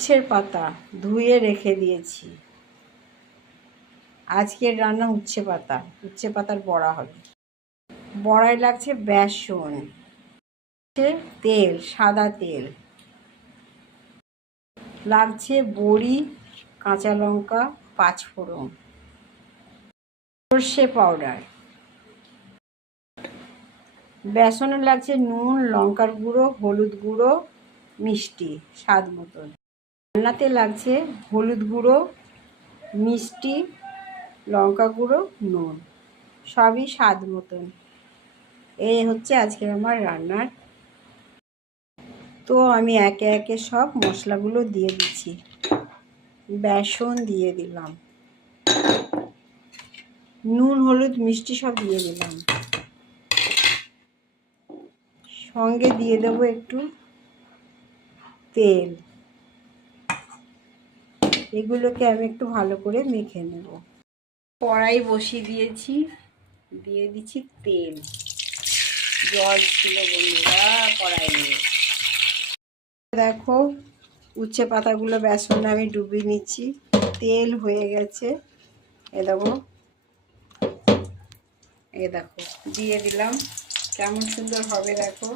উচ্ছের পাতা ধুয়ে রেখে দিয়েছি। আজকের রান্না উচ্ছে পাতার বড়া হবে। বড়ায় লাগছে বেসন, তেল, সাদা তেল লাগছে, বড়ি, কাঁচা লঙ্কা, পাঁচফোড়ন, সর্ষে পাউডার, বেসনে লাগছে নুন, লঙ্কার গুঁড়ো, হলুদ গুঁড়ো, মিষ্টি স্বাদ মতন। রান্নাতে লাগছে হলুদ গুঁড়ো, মিষ্টি, লঙ্কা গুঁড়ো, নুন, সবই স্বাদ মতন। এই হচ্ছে আজকের আমার রান্নার। তো আমি একে একে সব মশলাগুলো দিয়ে দিচ্ছি। বেসন দিয়ে দিলাম, নুন, হলুদ, মিষ্টি সব দিয়ে দিলাম। সঙ্গে দিয়ে দেবো একটু তেল। এগুলোকে আমি একটু ভালো করে মেখে নেব। কড়াই বসিয়ে দিয়েছি, দিয়ে দিচ্ছি তেল। জল ছিল বন্ধুরা কড়াইয়ে। দেখো উচ্ছে পাতাগুলো বেসনে আমি ডুবিয়ে নিচ্ছি। তেল হয়ে গেছে। দেখো দিয়ে দিলাম। কেমন সুন্দর হবে দেখো।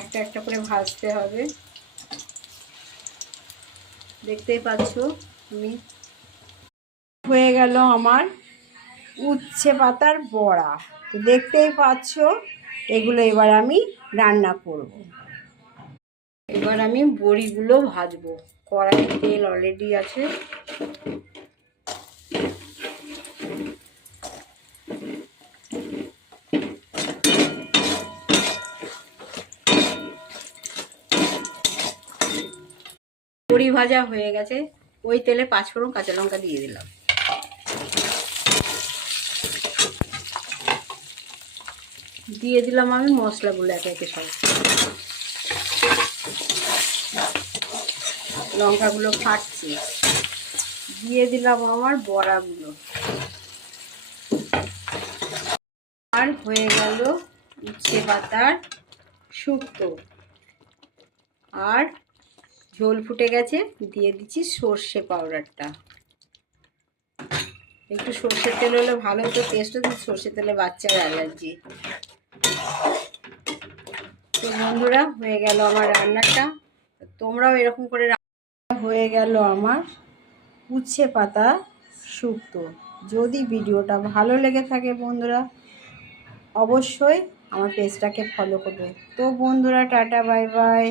একটা একটা করে ভাজতে হবে, দেখতেই পাচ্ছ তুমি। হয়ে গেল আমার উচ্ছে পাতার বড়া। তো দেখতেই পাচ্ছ, এগুলো এবার আমি রান্না করব। এবার আমি বড়িগুলো ভাজবো। কড়াইয়ে তেল অলরেডি আছে। বড়ি ভাজা হয়ে গেছে। ওই তেলে পাঁচফোড়ন, কাঁচা লঙ্কা দিয়ে দিলাম। দিয়ে দিলাম আমি মশলাগুলো একে একে সব। লঙ্কাগুলো ফাটছে। দিয়ে দিলাম আমার বড়াগুলো। আর হয়ে গেল উচ্ছে পাতার শুক্তো। আর ঝোল ফুটে গেছে, দিয়ে দিচ্ছি সর্ষে পাউডারটা। একটু সর্ষের তেল হলে ভালো তো টেস্ট হতো। সর্ষের তেলে বাচ্চার অ্যালার্জি। তো বন্ধুরা হয়ে গেল আমার রান্নাটা। তোমরাও এরকম করে হয়ে গেল আমার উচ্ছে পাতা শুক্তো। যদি ভিডিওটা ভালো লেগে থাকে বন্ধুরা, অবশ্যই আমার পেজটাকে ফলো করবে। তো বন্ধুরা টাটা, বাই বাই।